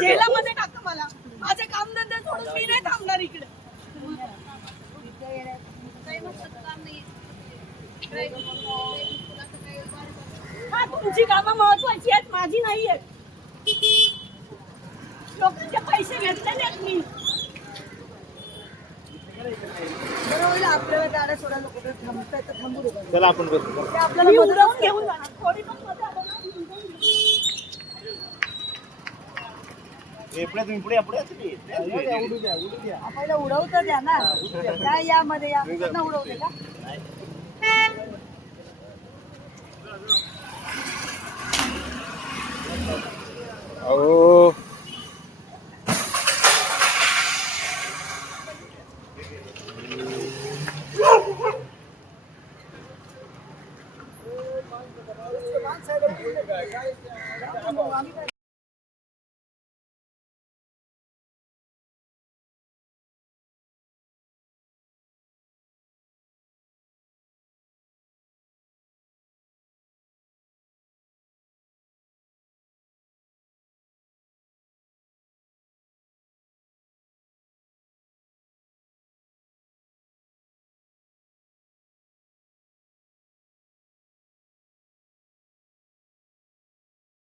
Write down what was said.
जेलामध्ये टाका मला. माझे कामधंदे सोडून मी नाही थांबणार इकडे. हा, तुमची कामं महत्वाची आहेत, माझी नाही आहेत. लोकांचे पैसे घेतलेले आहेत मी. बरोबर, आपल्याला गाड्या सोडा, लोक थांबताय तर थांबू दे. चला आपण बसू. आपल्याला उडवून घेऊन जाणार. थोडी पण मध्ये आलं ना, आपल्याला उडवतं द्या ना. या मध्ये या उडवते का. आम्ही